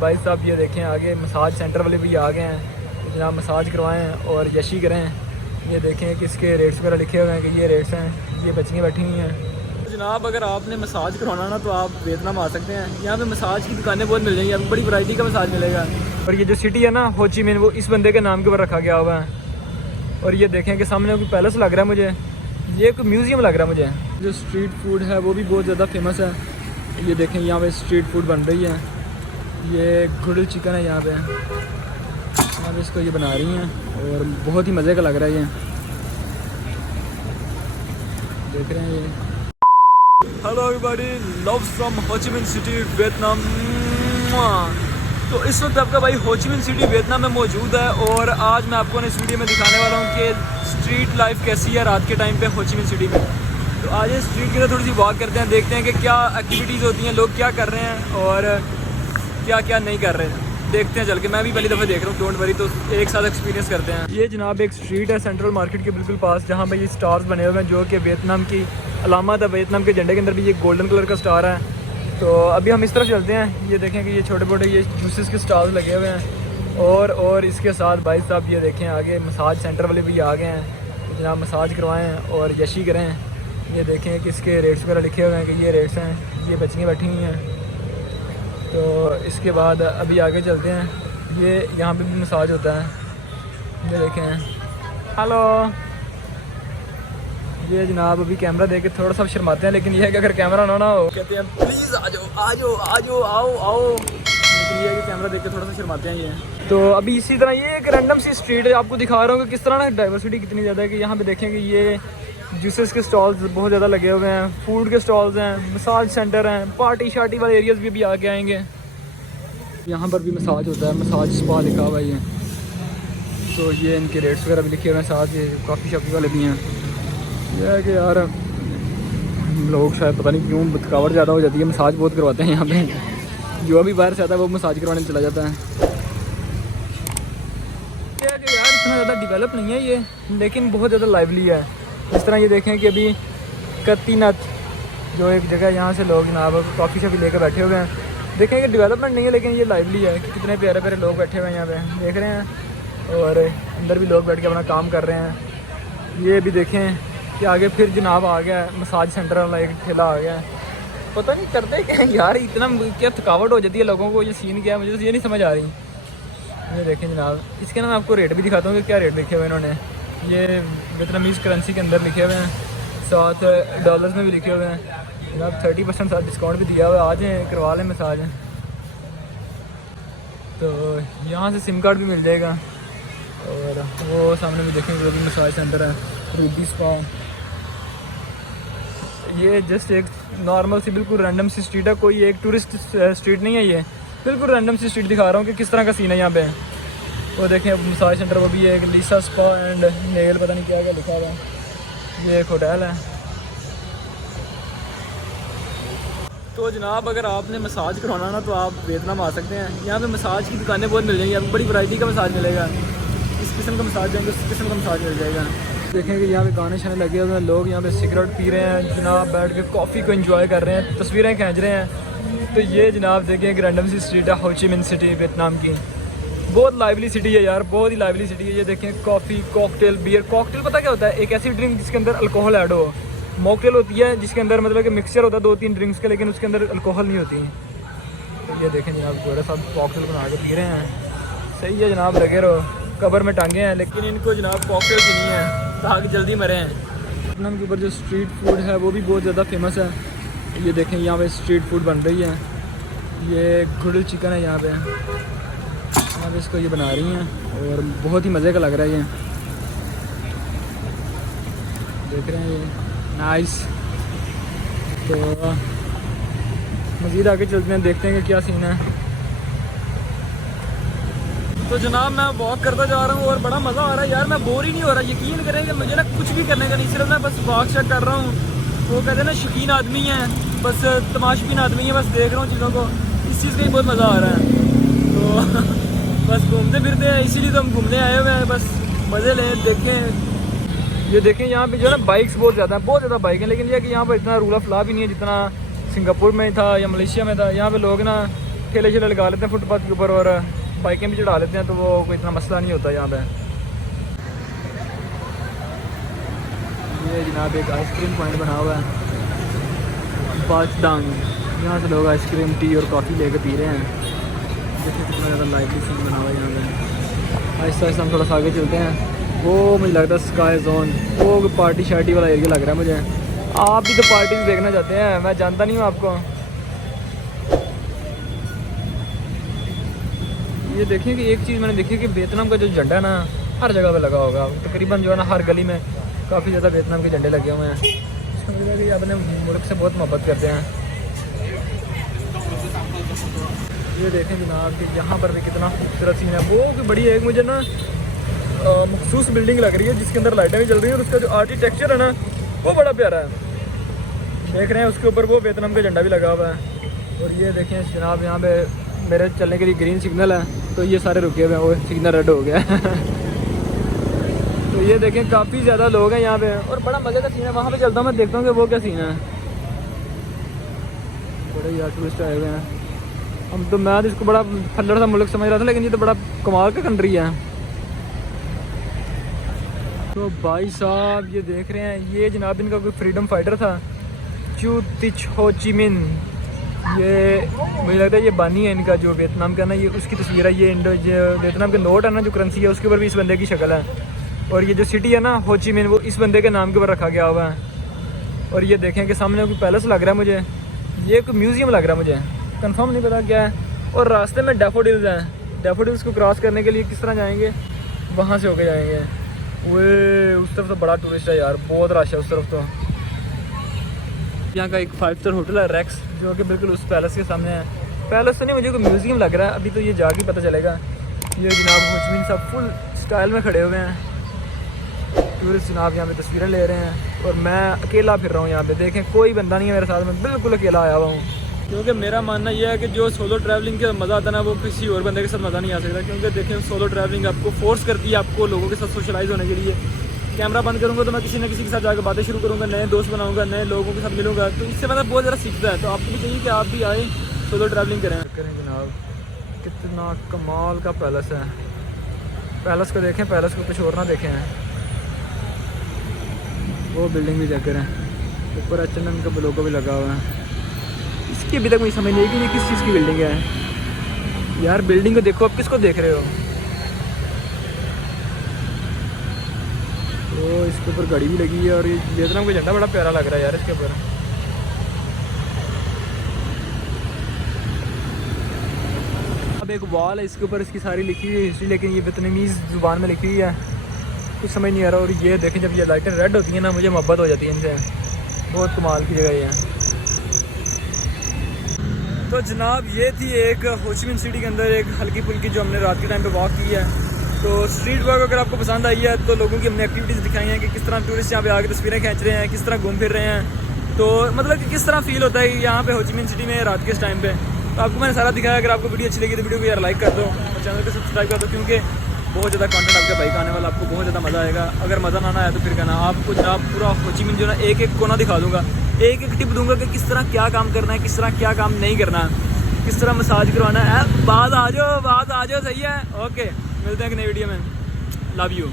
भाई साहब ये देखें आगे मसाज सेंटर वाले भी आ गए हैं, जनाब मसाज करवाएं और यशी करें। ये देखें कि इसके रेट्स वगैरह लिखे हुए हैं कि ये रेट्स हैं। ये बच्चियाँ बैठी हुई हैं। जनाब अगर आपने मसाज करवाना ना तो आप वियतनाम आ सकते हैं। यहाँ पे मसाज की दुकानें बहुत मिल जाएंगी, आपको बड़ी वैरायटी का मसाज मिलेगा। और ये जो सिटी है ना हो ची मिन, वो इस बंदे के नाम के ऊपर रखा गया हुआ है। और ये देखें कि सामने कोई पैलेस लग रहा है मुझे, ये कोई म्यूज़ियम लग रहा है मुझे। जो स्ट्रीट फूड है वो भी बहुत ज़्यादा फेमस है। ये देखें यहाँ पे स्ट्रीट फूड बन रही है। ये ग्रिल्ड चिकन है यहाँ पे इसको ये बना रही हैं और बहुत ही मज़े का लग रहा है। ये देख रहे हैं ये। हेलो एवरीबॉडी, लव फ्रॉम हो ची मिन सिटी वियतनाम। तो इस वक्त आपका भाई हो ची मिन सिटी वियतनाम में मौजूद है और आज मैं आपको इस वीडियो में दिखाने वाला हूँ कि स्ट्रीट लाइफ कैसी है रात के टाइम पे हो ची मिन सिटी में। तो आज ये स्ट्रीट की तरह थोड़ी सी वॉक करते हैं, देखते हैं कि क्या एक्टिविटीज़ होती हैं, लोग क्या कर रहे हैं और क्या क्या नहीं कर रहे हैं। देखते हैं चल के, मैं भी पहली दफ़ा देख रहा हूँ, डोंट वरी। तो एक साथ एक्सपीरियंस करते हैं। ये जनाब एक स्ट्रीट है सेंट्रल मार्केट के बिल्कुल पास, जहाँ पे ये स्टार्स बने हुए हैं जो कि वियतनाम की अलामत है। वियतनाम के झंडे के अंदर भी ये गोल्डन कलर का स्टार है। तो अभी हम इस तरफ चलते हैं। ये देखें कि ये छोटे छोटे ये जूसेस के स्टार्स लगे हुए हैं और इसके साथ भाई साहब ये देखें आगे मसाज सेंटर वाले भी आ गए हैं, जनाब मसाज करवाएँ और यशी करें। ये देखें कि इसके रेट्स वगैरह लिखे हुए हैं कि ये रेट्स हैं। ये बच्चियाँ बैठी हुई हैं। तो इसके बाद अभी आगे चलते हैं। ये यहाँ पे भी मसाज होता है। ये देखें, हेलो। ये जनाब अभी कैमरा देख के थोड़ा सा शर्माते हैं, लेकिन ये है कि अगर कैमरा ना हो कहते हैं प्लीज़ आ जाओ आ जाओ आ जाओ आओ आओ, लेकिन ये है कि कैमरा देख के थोड़ा सा शर्माते हैं ये। तो अभी इसी तरह ये एक रैंडम सी स्ट्रीट है, आपको दिखा रहा हूँ कि किस तरह ना डाइवर्सिटी कितनी ज़्यादा है। कि यहाँ पे देखें कि ये जूसेस के स्टॉल्स बहुत ज़्यादा लगे हुए हैं, फूड के स्टॉल्स हैं, मसाज सेंटर हैं, पार्टी शार्टी वाले एरियाज़ भी आके आएंगे। यहाँ पर भी मसाज होता है, मसाज स्पा लिखा हुआ है ये। तो ये इनके रेट्स वगैरह भी लिखे हुए हैं साथ। ये कॉफ़ी शॉपी वाले भी हैं। यह है कि यार लोग शायद पता नहीं क्यों थकावट ज़्यादा हो जाती है, मसाज बहुत करवाते हैं यहाँ पे। जो भी बाहर से आता है वो मसाज करवाने चला जाता है। क्या है कि यार इतना ज़्यादा डेवलप नहीं है ये, लेकिन बहुत ज़्यादा लाइवली है। इस तरह ये देखें कि अभी कत्तीनत जो एक जगह, यहाँ से लोग जनाब कॉफ़ी शॉपी लेकर बैठे हुए हैं। देखें कि डेवलपमेंट नहीं है, लेकिन ये लाइवली है कि कितने प्यारे प्यारे लोग बैठे हुए हैं यहाँ पे, देख रहे हैं। और अंदर भी लोग बैठ के अपना काम कर रहे हैं। ये भी देखें कि आगे फिर जनाब आ गया है मसाज सेंटर वाला एक ठेला आ गया है। पता नहीं करते क्या यार, इतना क्या थकावट हो जाती है लोगों को। ये सीन क्या है मुझे तो ये नहीं समझ आ रही। ये देखें जनाब, इसके ना मैं आपको रेट भी दिखाता हूँ कि क्या रेट लिखे हुए इन्होंने। ये वियतनामीज़ करेंसी के अंदर लिखे हुए हैं, साथ डॉलर्स में भी लिखे हुए हैं। जनाब 30% साथ डिस्काउंट भी दिया हुआ है, आ जाएँ करवा लें मसाज। तो यहाँ से सिम कार्ड भी मिल जाएगा। और वो सामने भी देखेंगे वो भी मसाज सेंटर है, रूबी स्पा। ये जस्ट एक नॉर्मल सी बिल्कुल रैंडम सी स्ट्रीट है, कोई एक टूरिस्ट स्ट्रीट नहीं है। ये बिल्कुल रैंडम सी स्ट्रीट दिखा रहा हूँ कि किस तरह का सीन है यहाँ पे। वो देखें मसाज सेंटर, वो भी है एक लीसा स्पा एंड नेल, पता नहीं क्या क्या लिखा हुआ है। ये एक होटल है। तो जनाब अगर आपने मसाज करवाना ना तो आप वियतनाम आ सकते हैं। यहाँ पे मसाज की दुकानें बहुत मिल जाएंगी, आपको बड़ी वैरायटी का मसाज मिलेगा। इस किस्म का मसाज जाएंगे उस किस्म का मसाज मिल जाएगा। देखें कि यहाँ पे गाने शाने लगे हुए हैं, लोग यहाँ पे सिगरेट पी रहे हैं जनाब, बैठ के कॉफ़ी को एंजॉय कर रहे हैं, तस्वीरें खींच रहे हैं। तो ये जनाब देखें एक रैंडम सी स्ट्रीट है हो ची मिन सिटी वियतनाम की। बहुत लाइवली सिटी है यार, बहुत ही लाइवली सिटी है। ये देखें कॉफ़ी, कॉकटेल, बियर। कॉकटेल पता क्या होता है? एक ऐसी ड्रिंक जिसके अंदर अल्कोहल ऐड हो। मॉकटेल होती है जिसके अंदर मतलब कि मिक्सचर होता है 2-3 ड्रिंक्स का, लेकिन उसके अंदर अल्कोहल नहीं होती। तो ये देखें जनाब गोरा साहब कॉकटेल बना के पी रहे हैं। सही है जनाब, लगे रहो। कबर में टांगे हैं, लेकिन इनको जनाब कॉकटेल पीनी है ताकि जल्दी मरे हैं। वियतनाम के ऊपर जो स्ट्रीट फूड है वो भी बहुत ज़्यादा फेमस है। ये देखें यहाँ पे स्ट्रीट फूड बन रही है। ये ग्रिल्ड चिकन है यहाँ पे इसको ये बना रही हैं और बहुत ही मज़े का लग रहा है ये। देख रहे हैं ये नाइस। तो मज़ीद आगे चलते हैं, देखते हैं कि क्या सीन है। तो जनाब मैं वॉक करता जा रहा हूँ और बड़ा मज़ा आ रहा है यार, मैं बोर ही नहीं हो रहा। यकीन करें कि मुझे ना कुछ भी करने का नहीं, सिर्फ मैं बस वॉक शक कर रहा हूँ। वो कहते हैं ना शौकीन आदमी है, बस तमाशबीन आदमी है, बस देख रहा हूँ चीज़ों को। इस चीज़ का ही बहुत मज़ा आ रहा है। तो बस घूमते फिरते हैं, इसीलिए तो हम घूमने आए हुए हैं, बस मज़े लें, देखें। ये देखें यहाँ पे जो है ना बाइक्स बहुत ज़्यादा हैं, बहुत ज़्यादा बाइक हैं, लेकिन यह कि यहाँ पर इतना रूल ऑफ लॉ भी नहीं है जितना सिंगापुर में था या मलेशिया में था। यहाँ पे लोग ना ठेले शेले लगा लेते हैं फुटपाथ के ऊपर और बाइकें भी चढ़ा लेते हैं, तो वो कोई इतना मसला नहीं होता यहाँ पे। ये जनाब एक आइसक्रीम पॉइंट बना हुआ है बाचडांग, यहाँ से लोग आइसक्रीम टी और कॉफ़ी लेके पी रहे हैं। देखिए कितना ज़्यादा लाइटली सीन बना हुआ है यहाँ पे। आहिस्ता आहिस्ता हम थोड़ा सा आगे चलते हैं। वो मुझे लगता है स्काई जोन, वो पार्टी शार्टी वाला एरिया लग रहा है मुझे। आप भी तो पार्टी देखना चाहते हैं, मैं जानता नहीं हूँ आपको। ये देखिए कि एक चीज़ मैंने देखी कि वियतनाम का जो झंडा है ना हर जगह पे लगा होगा, तकरीबन जो है ना हर गली में काफ़ी ज़्यादा वियतनाम के झंडे लगे हुए हैं। इसका मतलब है कि अपने मुल्क से बहुत मोहब्बत करते हैं। ये देखें जनाब कि यहाँ पर भी कितना खूबसूरत सीन है। वो भी बड़ी एक मुझे ना मखसूस बिल्डिंग लग रही है जिसके अंदर लाइटें भी चल रही हैं और उसका जो आर्किटेक्चर है ना वो बड़ा प्यारा है। देख रहे हैं उसके ऊपर वो वियतनाम का झंडा भी लगा हुआ है। और ये देखें जनाब यहाँ पे मेरे चलने के लिए ग्रीन सिग्नल है, तो ये सारे रुके हुए हैं, वो सिग्नल रेड हो गया तो ये देखें काफ़ी ज़्यादा लोग हैं यहाँ पे और बड़ा मज़े का सीन है। वहाँ पे चलता हूँ, मैं देखता हूँ कि वो क्या सीन है। बड़े यार टूरिस्ट आए हुए हैं। हम तो मैं इसको बड़ा फल्लड़ सा मुल्क समझ रहा था, लेकिन ये तो बड़ा कमाल का कंट्री है। तो भाई साहब ये देख रहे हैं, ये जनाब इनका कोई फ्रीडम फाइटर था, चू तिच हो ची मिन। ये मुझे लगता है ये बानी है इनका जो वियतनाम का ना, ये उसकी तस्वीर है। ये इंडो जो वियतनाम के नोट है ना जो करेंसी है उसके ऊपर भी इस बंदे की शक्ल है। और ये जो सिटी है ना हो ची मिन वो इस बंदे के नाम के ऊपर रखा गया हुआ है। और ये देखें कि सामने कोई पैलेस लग रहा है मुझे, ये कोई म्यूज़ियम लग रहा है मुझे, कंफर्म नहीं पता क्या है। और रास्ते में डैफोडिल्स हैं, डैफोडिल्स को क्रॉस करने के लिए किस तरह जाएंगे, वहाँ से होके जाएंगे। वे उस तरफ तो बड़ा टूरिस्ट है यार, बहुत रश है उस तरफ। तो यहाँ का एक 5 स्टार होटल है रेक्स, जो कि बिल्कुल उस पैलेस के सामने है। पैलेस तो नहीं, मुझे कोई म्यूज़ियम लग रहा है, अभी तो ये जाके पता चलेगा। ये जनाब हो ची मिन सब फुल स्टाइल में खड़े हुए हैं, टूरिस्ट जनाब यहाँ पे तस्वीरें ले रहे हैं और मैं अकेला फिर रहा हूँ यहाँ पे। देखें कोई बंदा नहीं है मेरे साथ में, बिल्कुल अकेला आया हुआ हूँ। क्योंकि मेरा मानना यह है कि जो सोलो ट्रैवलिंग का मज़ा आता है ना वो किसी और बंदे के साथ मज़ा नहीं आ सकता। क्योंकि देखें सोलो ट्रैवलिंग आपको फोर्स करती है आपको लोगों के साथ सोशलाइज होने के लिए। कैमरा बंद करूँगा तो मैं किसी न किसी के साथ जाकर बातें शुरू करूँगा, नए दोस्त बनाऊँगा, नए लोगों के साथ मिलूँगा, तो इससे मतलब बहुत ज़्यादा सीखता है। तो आपको भी चाहिए कि आप भी आए सोलो ट्रैवलिंग करें जनाब। कितना कमाल का पैलेस है, पैलेस को देखें, पैलेस को कुछ और ना देखें। वो बिल्डिंग भी चेक करें, ऊपर H&M का लोगो भी लगा हुआ है। इसकी अभी तक मुझे समझ नहीं आई कि ये किस चीज़ की बिल्डिंग है यार। बिल्डिंग को देखो, आप किसको देख रहे हो। तो इसके ऊपर गाड़ी भी लगी है और ये वियतनाम का झंडा बड़ा प्यारा लग रहा है यार इसके ऊपर। अब एक वॉल है, इसके ऊपर इसकी सारी लिखी हुई हिस्ट्री, लेकिन ये वियतनामीज़ ज़ुबान में लिखी हुई है, कुछ समझ नहीं आ रहा। और ये देखें जब ये लाइटें रेड होती हैं ना मुझे मोहब्बत हो जाती है इनसे, बहुत कमाल की जगह ये है। तो जनाब ये थी एक हो ची मिन सिटी के अंदर एक हल्की फुल्की जो हमने रात के टाइम पे वॉक की है। तो स्ट्रीट वॉक अगर आपको पसंद आई है तो लोगों की हमने एक्टिविटीज़ दिखाई हैं कि किस तरह टूरिस्ट यहाँ पे आके तस्वीरें खींच रहे हैं, किस तरह घूम फिर रहे हैं। तो मतलब कि किस तरह फील होता है यहाँ पे हो ची मिन सिटी में रात के इस टाइम पे। तो आपको मैंने सारा दिखाया। अगर आपको वीडियो अच्छी लगी तो वीडियो को यार लाइक कर दो और चैनल को सब्सक्राइब कर दो, क्योंकि बहुत ज़्यादा कंटेंट आपके भाई का आने वाला, आपको बहुत ज़्यादा मज़ा आएगा। अगर मज़ा ना आया तो फिर कहना, आपको जनाब पूरा हो ची मिन जो ना एक एक कोना दिखा दूँगा, एक एक टिप दूँगा कि किस तरह क्या काम करना है, किस तरह क्या काम नहीं करना, किस तरह मसाज करवाना है। बात आ जाओ सही है। ओके, मिलते हैं एक नई वीडियो में। Love you.